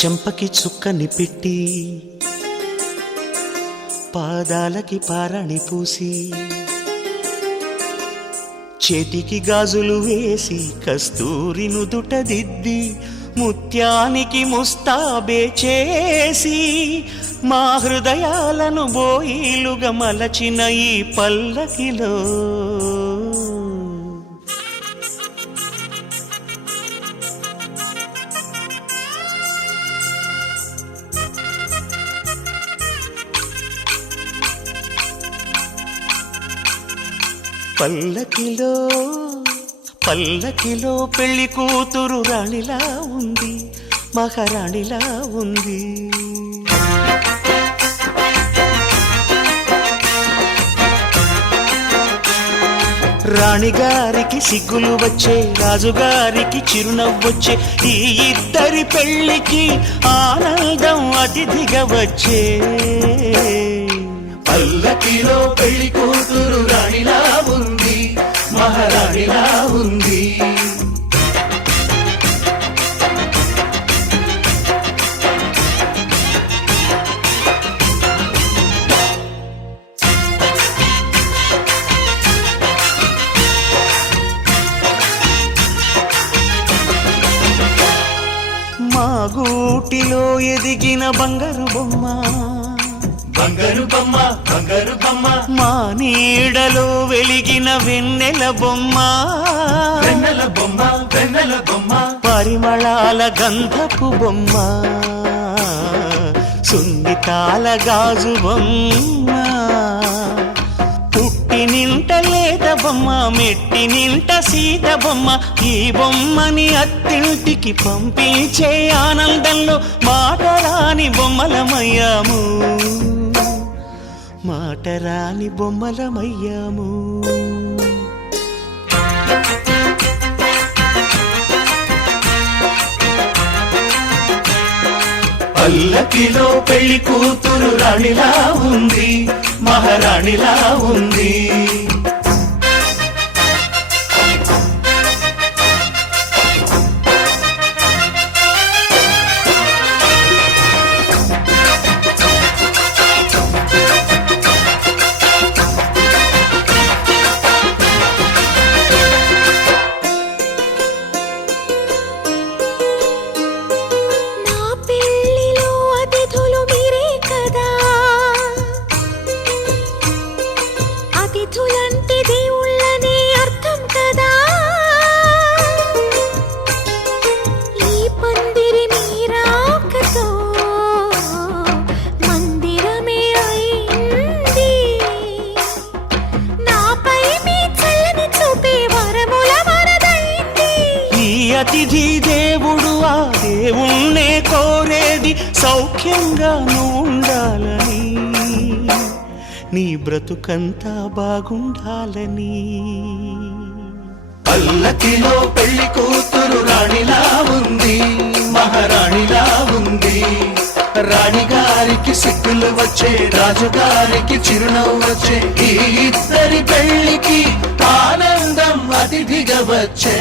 చెంపకి చుక్కని పెట్టి పాదాలకి పారాణి పూసి చేతికి గాజులు వేసి కస్తూరి నుదుట దిద్ది ముత్యానికి ముస్తాబే చేసి మా హృదయాలను బోయిలుగా మలచిన ఈ పల్లకిలో పల్లకిలో పల్లకిలో పెళ్లి కూతురు రాణిలా ఉంది, మహారాణిలా ఉంది. రాణిగారికి సిగ్గులు వచ్చే, రాజుగారికి చిరునవ్వొచ్చే, ఈ ఇద్దరి పెళ్లికి ఆనందం అతిథిగా వచ్చే. పల్లకిలో పెళ్లి కూతురు రాణిలా ఉంది, మహారాణిలా ఉంది. మా గూటిలో ఎదిగిన బంగారు బొమ్మ, బంగారు బొమ్మ, బంగారు బొమ్మ, మా నీడలో వెలిగిన వెన్నెల బొమ్మ, వెన్నెల బొమ్మ, వెన్నెల బొమ్మ, పరిమళాల గంధపు బొమ్మ, సున్నితాల గాజు బొమ్మ, పుట్టి నింట లేద బొమ్మ, మెట్టి నింట సీత బొమ్మ. ఈ బొమ్మని అత్తింటికి పంపించే ఆనందంలో మాటరాని బొమ్మలమయ్యాము, మాటరాని బొమ్మలమయ్యాము. పల్లకిలో పెళ్లి కూతురు రాణిలా ఉంది, మహారాణిలా ఉంది. అతిథి దేవుడు ఆ దేవుణ్ణే కోరేది సౌఖ్యంగా ఉండాలని, నీ బ్రతుకంతా బాగుండాలని. పల్లకిలో పెళ్లి కూతురు రాణిలా ఉంది, మహారాణిలా ఉంది. రాణిగారికి సిగ్గులు వచ్చే, రాజుగారికి చిరునవ్వు వచ్చే, ఈ ఇద్దరి పెళ్లికి ఆనందం అతిథిగా వచ్చే.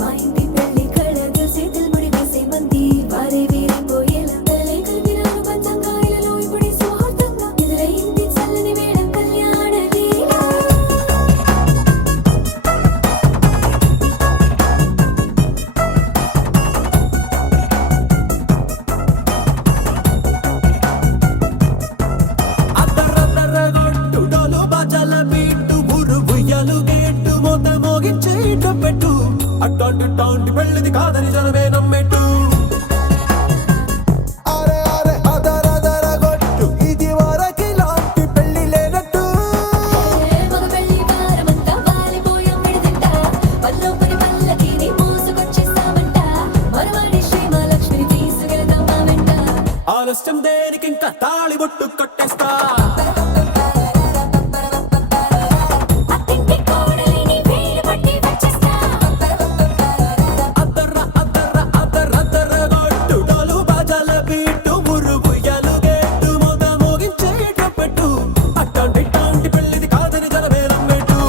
మా ఇంటి పెళ్లి కళ చేతులు ముడి వేసే మంది వారే వేరే పోయేలా కలిపినారు పంచంగాయలలో ఇప్పుడు సౌహార్దంగా ఎదురైంది చల్లని వేళ కళ్యాణ లీల. అద్దరద్దరగొట్టు డోలు బాజాల బీటు బురు బుయ్యలు గేట్టు మోత మోగించేట పెట్టు అట్టాంటి టాంటి ఆలస్యం దేనికి ఇంకా తాళి బొట్టు కొట్టేస్తా అత్తింటి కోడలిని వేలు పట్టి వచ్చేస్తా అద్దర్ర అద్దర్ర అద్దర్ర అద్దర్ర కొట్టు డోలు బాజాల బీటు మురుగుయ్యలు గేటు మొద మోగించే ట్రంపెట్టు అట్టాంటి పెళ్ళిది కాదని జనవేలం పెట్టు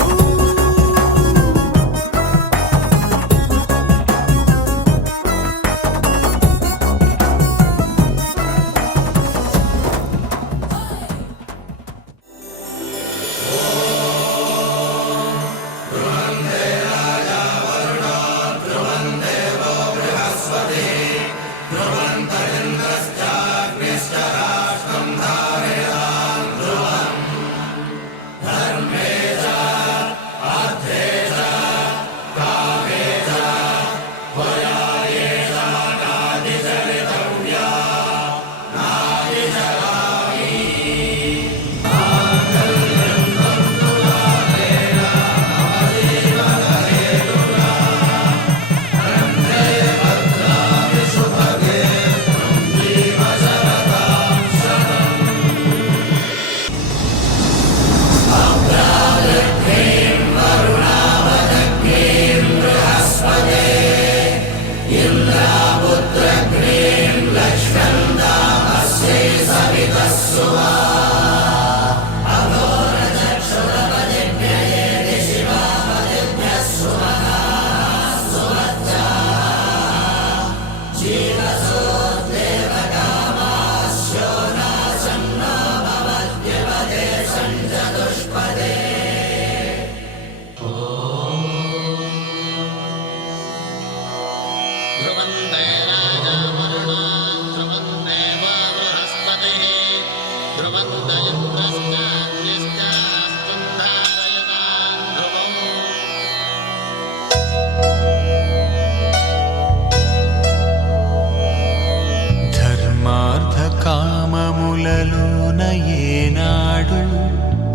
ధర్మార్థ కామములలోన ఏనాడు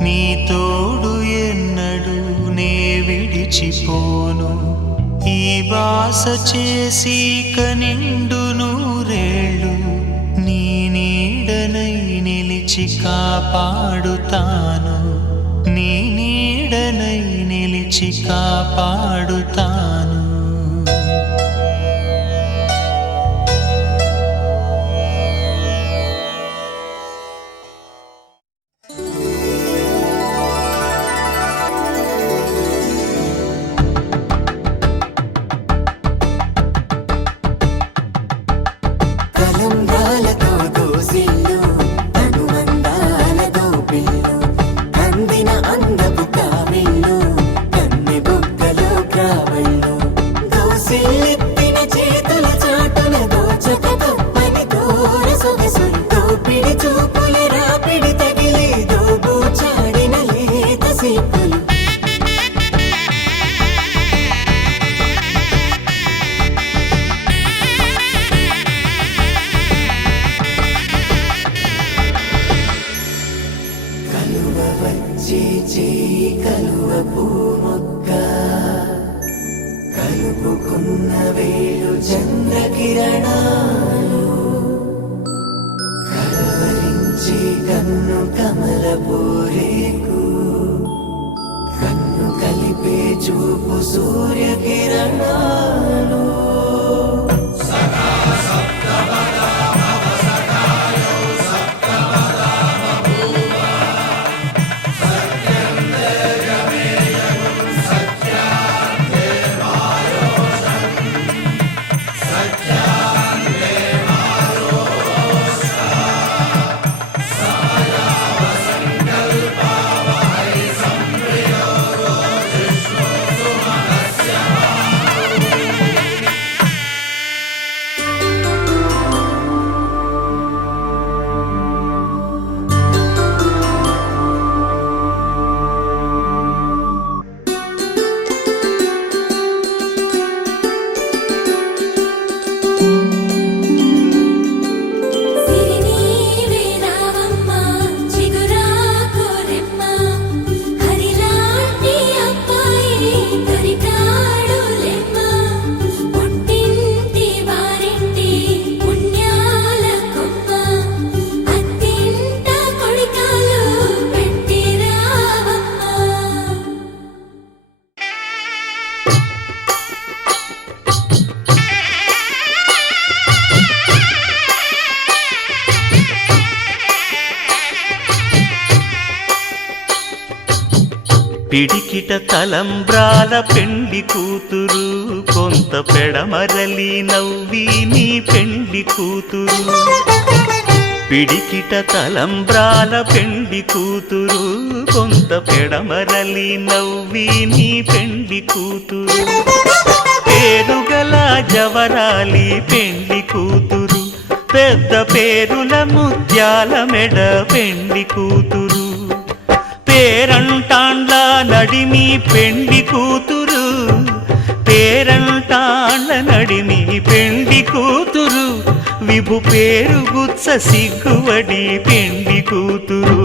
నీ తోడు ఎన్నడు నే విడిచిపోను ఈ వాస చేసి కనిండు నూరేళ్ళు నీ నీడనై నిలిచి కాపాడుతాను నీ నీడనై నిలిచి కాపాడుతాను తలంబ్రాలతో దోసిల్లు తనువందాలతో పిల్లు అందిన అందపు కావిళ్ళు కన్నె బుగ్గలో క్రావళ్ళు దోసిల్లెత్తిన చేతుల చాటున దోచక తప్పని దూర సొగసులు దోపిడి చూపుల రాపిడి తగిలి దోబూచాడిన లేత సీపులు కలువ వచ్చే చేయి కలువ పూమొక్క కలుపుకున్న వేలు చంద్రకిరణాలు కలవరించే కన్ను కమల పూరేకు కన్ను కలిపే చూపు సూర్యకిరణాలు పిడికిట తలంబ్రాల పెండి కూతురు కొంత పెడమరలి నవ్వి నీ పెండి కూతురు పిడికిట తలంబ్రాల పెండి కూతురు కొంత పెడమరలి నవ్వి నీ పెండి కూతురు పేరుగల జవరాలి పెండి కూతురు పెద్ద పేరుల ముత్యాల మెడ పెండి కూతురు పేరంటాండ్ల నడిమి పెండి కూతురు పేరంటాండ్ల నడిమి పెండి కూతురు విభు పేరు గుత్స సిగ్గువడి పెండి కూతురు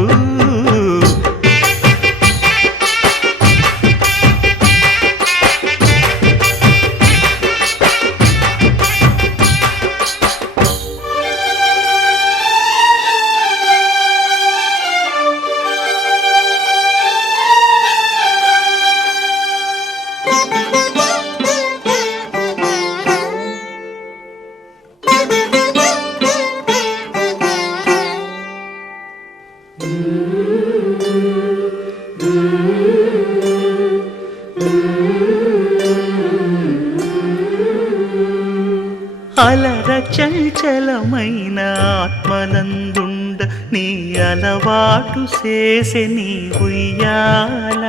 అలర చంచలమైన ఆత్మనందుండ నీ అలవాటు చేసే నీ ఉయ్యాల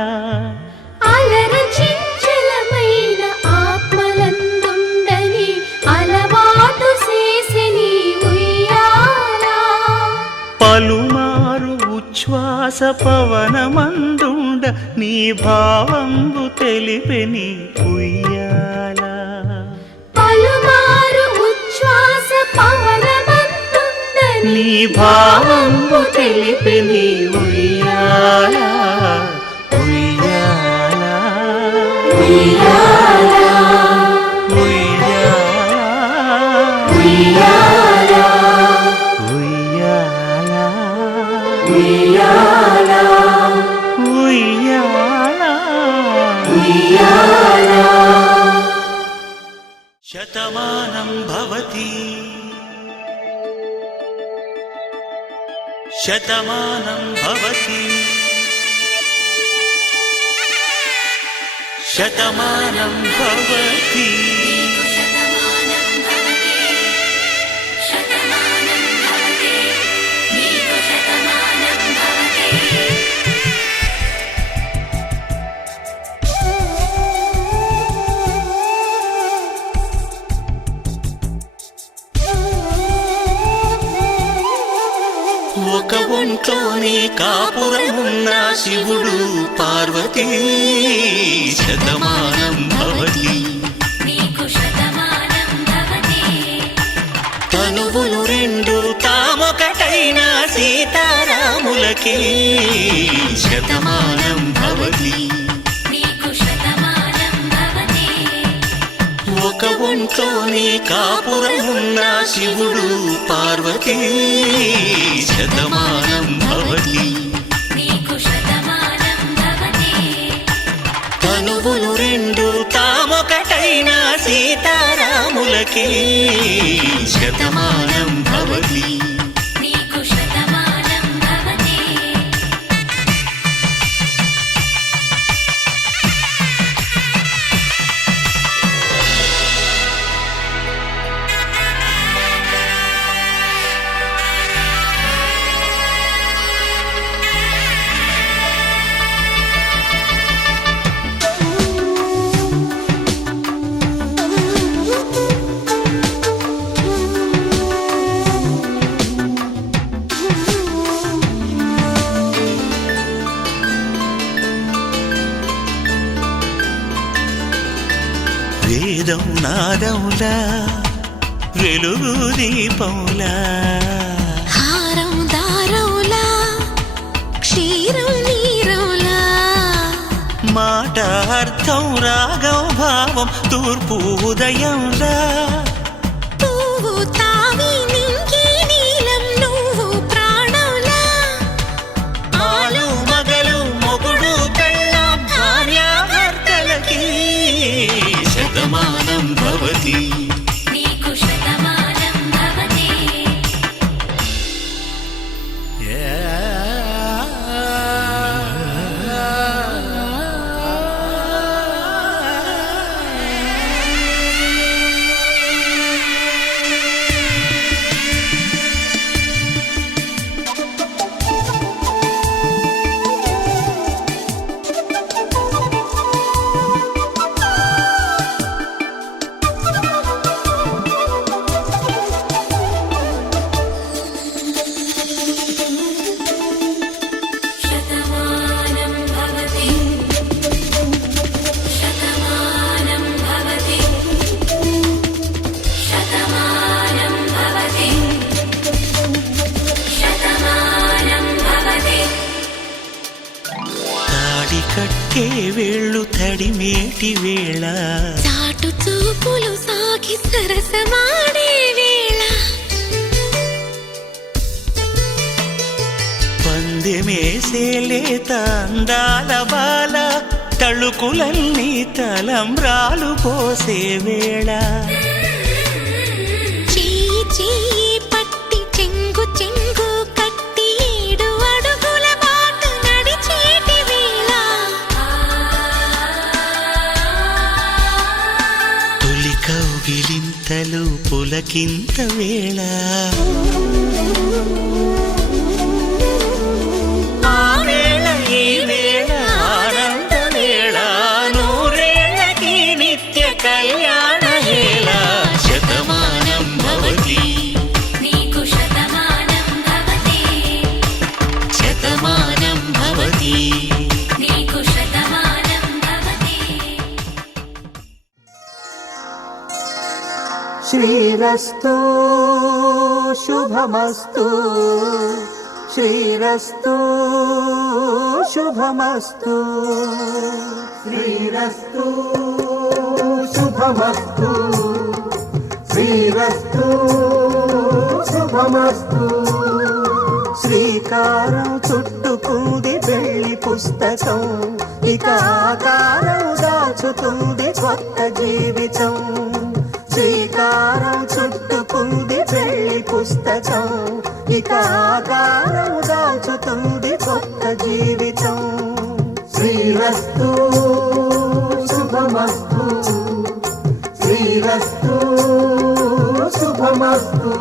అలర చంచలమైన ఆత్మలందుండని అలవాటు చేసే నీ ఉయ్యాల పలుమారు ఉచ్ఛ్వాస పవనమందుండ నీ భావంబు తెలిపే నీ ఉయ్యాల పలుమారు ఉచ్ఛ్వాస పవనమందుండని నీ భావంబు తెలిపే నీ ఉయ్యాల ఉయ్యాల ఉయ్యాల ఉయ్యాల ఉయ్యాల ఉయ్యాల ఉయ్యాల ఉయ్యాల ఉయ్యాల శతమానం భవతి శతమానం భవతి శతమానం భవతి ఒక ఒంట్లోనే కాపురమున్న శివుడు పార్వతీ శతమానం భవతి తనువులు రెండు తామొకటైన సీతారాములకి శతమానం భవతి ఒక ఒంట్లోనే కాపురమున్న శివుడు పార్వతీ శతమానం భవతి తనువులు రెండు తామొకటైన సీతారాములకి శతమానం భవతి వేదం నాదములా వెలుగు దీపములా హారం దారౌలా క్షీరం నీరౌలా మాట అర్థం రాగం భావం తూర్పు ఉదయంలా పువ్వు తావి నింగి నీలం నువ్వు ప్రాణంలా ఆలు మగలు మొగుడు పెళ్ళాం భార్యాభర్తలకి శతమానం భవతి తాకే వేళ్ళు తడిమేటి వేళ చాటు చూపులు సాగి సరసమాడే వేళ పందెమేసేలేత అందాల బాల తళుకులన్నీ తలంబ్రాలు పోసే వేళ చెయ్యి చెయ్యి పట్టి చెంగు చెంగు కట్టి 7 అడుగుల బాట నడిచేటి వేళ తొలి కౌగిలింతలు పులకింత వేళ ఆ వేళ ఈ వేళ ఆనంద వేళ నూరేళ్ళకి నిత్య కళ్యాణ వేళ శతమానం భవతి నీకు శతమానం భవతి శతమానం భవతి నీకు శతమానం భవతి శ్రీరస్తు శుభమస్తు శ్రీరస్తు శుభమస్తు శ్రీరస్తు శుభమస్తు శ్రీరస్తు శుభమస్తు శ్రీకారం చుట్టుకుంది పెళ్లి పుస్తకం ఇక ఆకారం దాచుతుంది కొత్త జీవితం శ్రీకారం చుట్టుకుంది పెళ్లి పుస్తకం ఇక ఆకారం దాచుతుంది కొత్త జీవితం శ్రీరస్తు శుభమస్తు శ్రీరస్తు శుభమస్తు